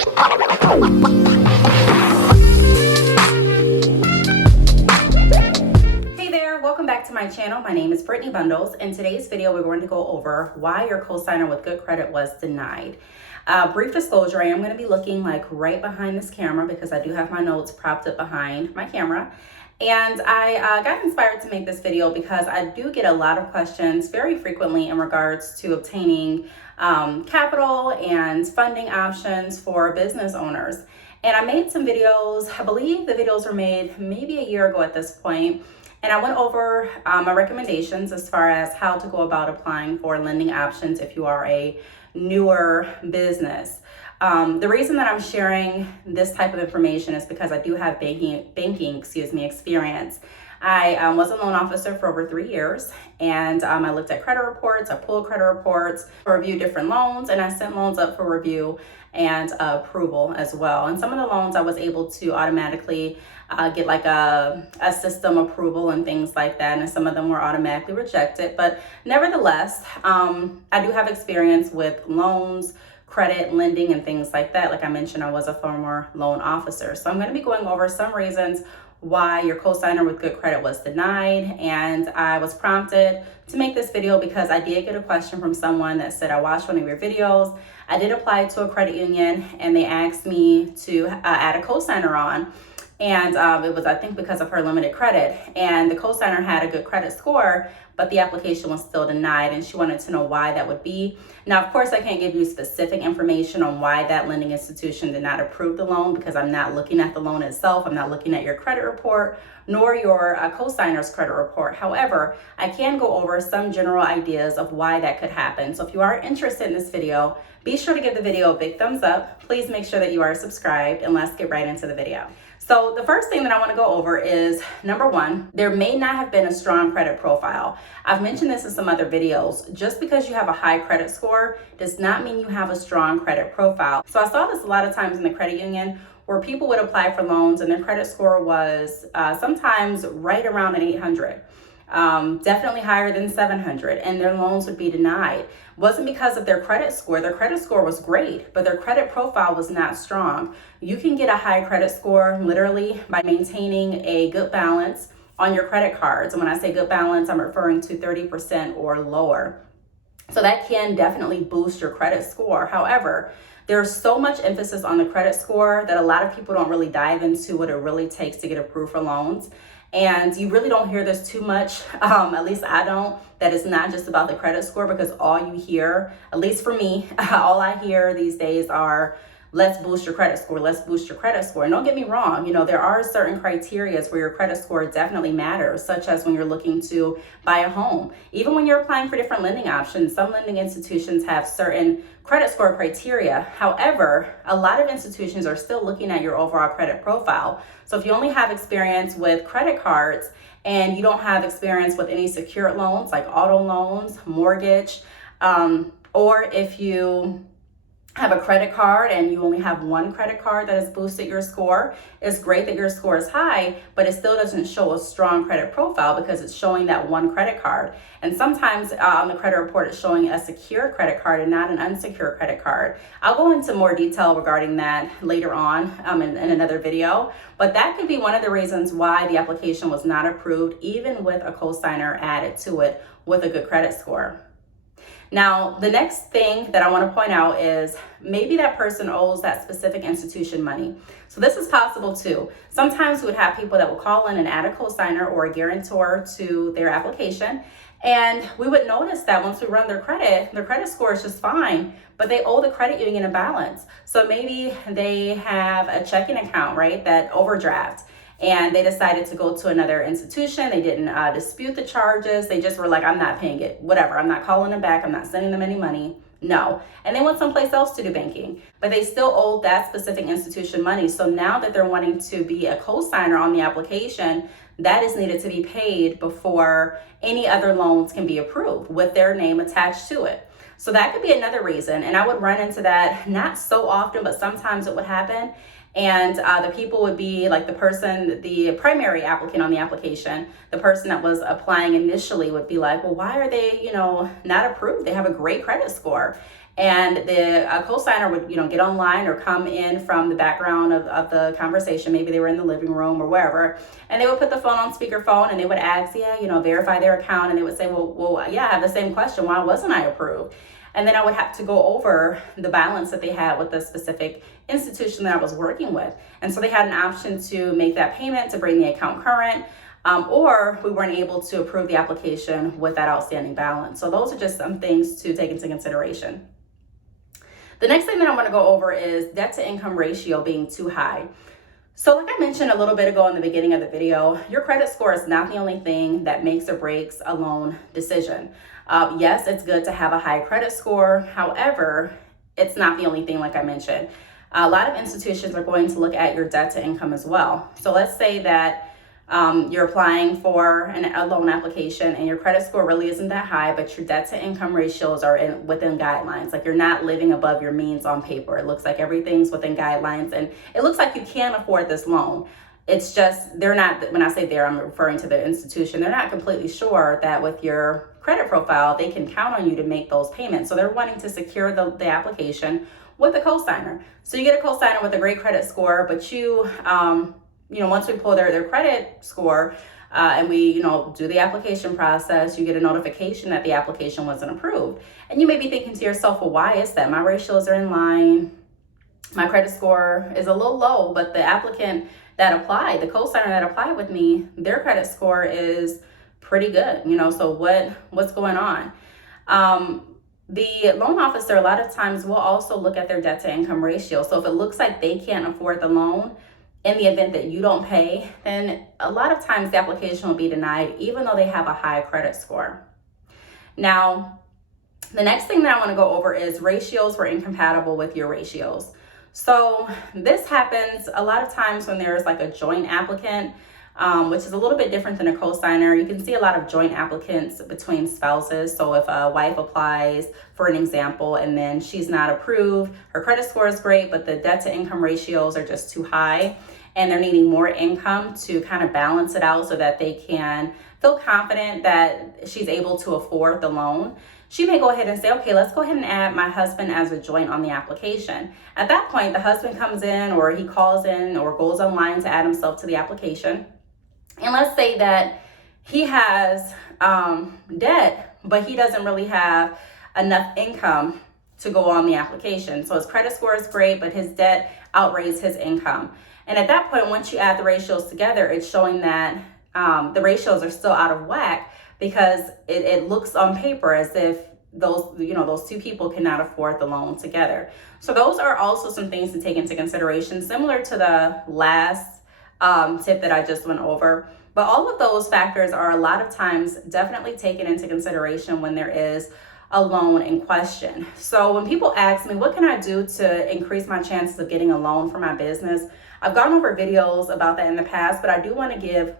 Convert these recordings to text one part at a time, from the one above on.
Welcome back to my channel. My name is Brittney Bundles. In today's video, we're going to go over why your cosigner with good credit was denied. Brief disclosure, I am going to be looking like right behind this camera because I do have my notes propped up behind my camera. And I got inspired to make this video because I do get a lot of questions very frequently in regards to obtaining capital and funding options for business owners. And I made some videos. I believe the videos were made maybe a year ago at this point. And I went over my recommendations as far as how to go about applying for lending options if you are a newer business. The reason that I'm sharing this type of information is because I do have banking experience. I was a loan officer for over 3 years, and I looked at credit reports, I pulled credit reports, reviewed different loans, and I sent loans up for review and approval as well. And some of the loans I was able to automatically get like a system approval and things like that, and some of them were automatically rejected. But nevertheless, I do have experience with loans, credit, lending, and things like that. Like I mentioned, I was a former loan officer. So I'm going to be going over some reasons why your cosigner with good credit was denied. And I was prompted to make this video because I did get a question from someone that said, I watched one of your videos. I did apply to a credit union and they asked me to add a cosigner on. And it was, I think, because of her limited credit. And the cosigner had a good credit score, but the application was still denied. And she wanted to know why that would be. Now, of course, I can't give you specific information on why that lending institution did not approve the loan because I'm not looking at the loan itself. I'm not looking at your credit report, nor your cosigner's credit report. However, I can go over some general ideas of why that could happen. So if you are interested in this video, be sure to give the video a big thumbs up. Please make sure that you are subscribed, and let's get right into the video. So the first thing that I want to go over is, number one, there may not have been a strong credit profile. I've mentioned this in some other videos. Just because you have a high credit score does not mean you have a strong credit profile. So I saw this a lot of times in the credit union where people would apply for loans and their credit score was sometimes right around an 800. Definitely higher than 700, and their loans would be denied. Wasn't because of their credit score. Their credit score was great, but their credit profile was not strong. You can get a high credit score literally by maintaining a good balance on your credit cards. And when I say good balance, I'm referring to 30% or lower. So that can definitely boost your credit score. However, there's so much emphasis on the credit score that a lot of people don't really dive into what it really takes to get approved for loans. And you really don't hear this too much, at least I don't, that it's not just about the credit score, because all you hear, at least for me, all I hear these days are, let's boost your credit score, let's boost your credit score. And don't get me wrong, you know, there are certain criteria where your credit score definitely matters, such as when you're looking to buy a home. Even when you're applying for different lending options, some lending institutions have certain credit score criteria. However, a lot of institutions are still looking at your overall credit profile. So if you only have experience with credit cards and you don't have experience with any secured loans like auto loans, mortgage, or if you have a credit card and you only have one credit card that has boosted your score, it's great that your score is high, but it still doesn't show a strong credit profile because it's showing that one credit card. And sometimes on the credit report, it's showing a secured credit card and not an unsecured credit card. I'll go into more detail regarding that later on in another video, but that could be one of the reasons why the application was not approved, even with a cosigner added to it with a good credit score. Now, the next thing that I want to point out is maybe that person owes that specific institution money. So this is possible too. Sometimes we would have people that will call in and add a cosigner or a guarantor to their application. And we would notice that once we run their credit score is just fine, but they owe the credit union a balance. So maybe they have a checking account, right, that overdraft. And they decided to go to another institution. They didn't dispute the charges. They just were like, I'm not paying it, whatever. I'm not calling them back. I'm not sending them any money. No. And they went someplace else to do banking, but they still owed that specific institution money. So now that they're wanting to be a cosigner on the application, that is needed to be paid before any other loans can be approved with their name attached to it. So that could be another reason. And I would run into that not so often, but sometimes it would happen. And the people would be like the person, the primary applicant on the application, the person that was applying initially would be like, well, why are they, not approved? They have a great credit score. And the co-signer would, get online or come in from the background of the conversation. Maybe they were in the living room or wherever. And they would put the phone on speakerphone and they would ask, verify their account. And they would say, well, yeah, I have the same question. Why wasn't I approved? And then I would have to go over the balance that they had with the specific institution that I was working with. And so they had an option to make that payment to bring the account current, or we weren't able to approve the application with that outstanding balance. So those are just some things to take into consideration. The next thing that I want to go over is debt to income ratio being too high. So like I mentioned a little bit ago in the beginning of the video, your credit score is not the only thing that makes or breaks a loan decision. Yes, it's good to have a high credit score. However, it's not the only thing like I mentioned. A lot of institutions are going to look at your debt to income as well. So let's say that you're applying for a loan application and your credit score really isn't that high, but your debt to income ratios are within guidelines. Like you're not living above your means on paper. It looks like everything's within guidelines and it looks like you can afford this loan. It's just, they're not, when I say they're, I'm referring to the institution, they're not completely sure that with your credit profile, they can count on you to make those payments. So they're wanting to secure the application with a cosigner. So you get a cosigner with a great credit score, but once we pull their credit score and we, do the application process, you get a notification that the application wasn't approved. And you may be thinking to yourself, well, why is that? My ratios are in line. My credit score is a little low, but the applicant that applied, the cosigner that applied with me, their credit score is pretty good, so what's going on? The loan officer, a lot of times will also look at their debt to income ratio. So if it looks like they can't afford the loan, in the event that you don't pay, then a lot of times the application will be denied, even though they have a high credit score. Now, the next thing that I want to go over is ratios were incompatible with your ratios. So this happens a lot of times when there's like a joint applicant, which is a little bit different than a cosigner. You can see a lot of joint applicants between spouses. So if a wife applies, for an example, and then she's not approved, her credit score is great, but the debt to income ratios are just too high, and they're needing more income to kind of balance it out so that they can feel confident that she's able to afford the loan. She may go ahead and say, okay, let's go ahead and add my husband as a joint on the application. At that point, the husband comes in or he calls in or goes online to add himself to the application. And let's say that he has debt, but he doesn't really have enough income to go on the application. So his credit score is great, but his debt outweighs his income. And at that point, once you add the ratios together, it's showing that the ratios are still out of whack because it looks on paper as if those two people cannot afford the loan together. So those are also some things to take into consideration, similar to the last tip that I just went over. But all of those factors are a lot of times definitely taken into consideration when there is a loan in question. So when people ask me, what can I do to increase my chances of getting a loan for my business? I've gone over videos about that in the past, but I do want to give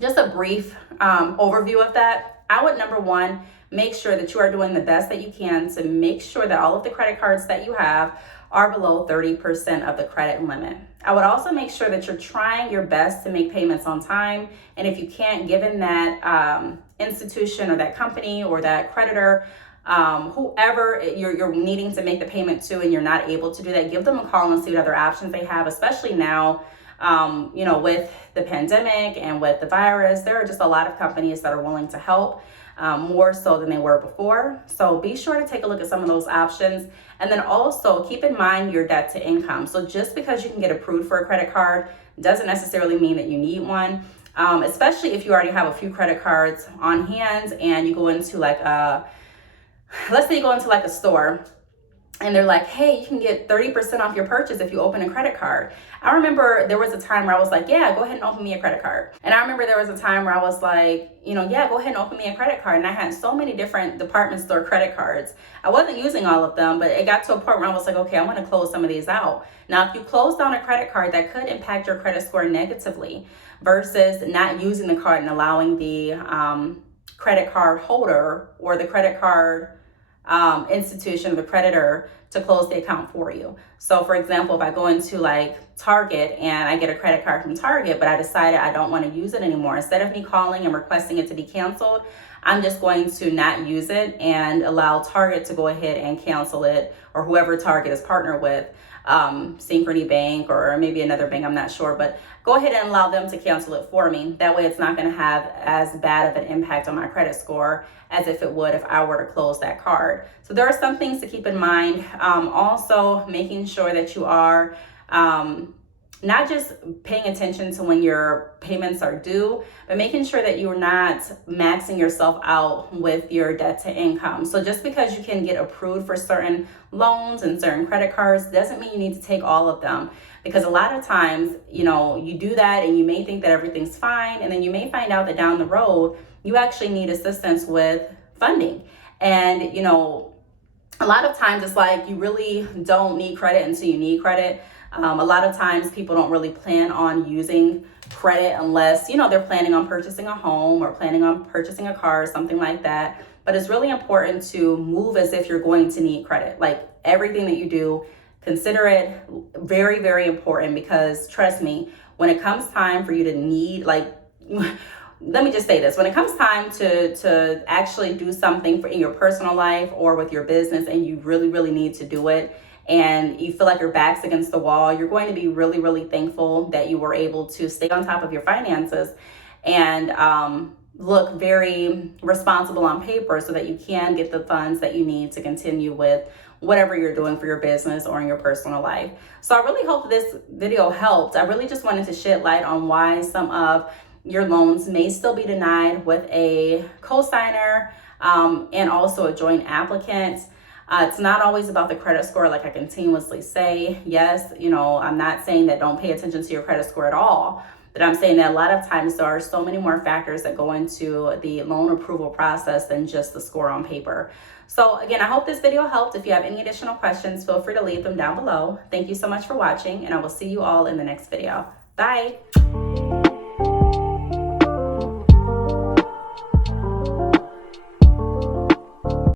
just a brief overview of that. I would, number one, make sure that you are doing the best that you can to make sure that all of the credit cards that you have are below 30% of the credit limit. I would also make sure that you're trying your best to make payments on time. And if you can't, given that institution or that company or that creditor, whoever you're needing to make the payment to and you're not able to do that, give them a call and see what other options they have, especially now, with the pandemic and with the virus. There are just a lot of companies that are willing to help. More so than they were before. So be sure to take a look at some of those options. And then also keep in mind your debt to income. So just because you can get approved for a credit card doesn't necessarily mean that you need one, especially if you already have a few credit cards on hand and you go into let's say you go into like a store and they're like, hey, you can get 30% off your purchase if you open a credit card. I remember there was a time where I was like, yeah, go ahead and open me a credit card. And I remember there was a time where I was like, yeah, go ahead and open me a credit card. And I had so many different department store credit cards. I wasn't using all of them, but it got to a point where I was like, okay, I want to close some of these out. Now, if you close down a credit card, that could impact your credit score negatively versus not using the card and allowing the credit card holder or the credit card institution, the creditor, to close the account for you. So for example, if I go into like Target and I get a credit card from Target, but I decided I don't want to use it anymore, instead of me calling and requesting it to be canceled, I'm just going to not use it and allow Target to go ahead and cancel it, or whoever Target is partnered with, Synchrony Bank or maybe another bank, I'm not sure, but go ahead and allow them to cancel it for me. That way it's not going to have as bad of an impact on my credit score as if it would if I were to close that card. So there are some things to keep in mind. Also making sure that you are not just paying attention to when your payments are due, but making sure that you're not maxing yourself out with your debt to income. So just because you can get approved for certain loans and certain credit cards doesn't mean you need to take all of them. Because a lot of times, you know, you do that and you may think that everything's fine, and then you may find out that down the road, you actually need assistance with funding. And, you know, a lot of times it's like you really don't need credit until you need credit. A lot of times people don't really plan on using credit unless, you know, they're planning on purchasing a home or planning on purchasing a car or something like that. But it's really important to move as if you're going to need credit. Like everything that you do, consider it very, very important, because trust me, when it comes time for you to need, like, let me just say this, when it comes time to actually do something in your personal life or with your business, and you really, really need to do it, and you feel like your back's against the wall, you're going to be really, really thankful that you were able to stay on top of your finances and look very responsible on paper so that you can get the funds that you need to continue with whatever you're doing for your business or in your personal life. So I really hope this video helped. I really just wanted to shed light on why some of your loans may still be denied with a co-signer and also a joint applicant. It's not always about the credit score, like I continuously say. Yes, you know, I'm not saying that don't pay attention to your credit score at all, but I'm saying that a lot of times there are so many more factors that go into the loan approval process than just the score on paper. So again, I hope this video helped. If you have any additional questions, feel free to leave them down below. Thank you so much for watching, and I will see you all in the next video. Bye.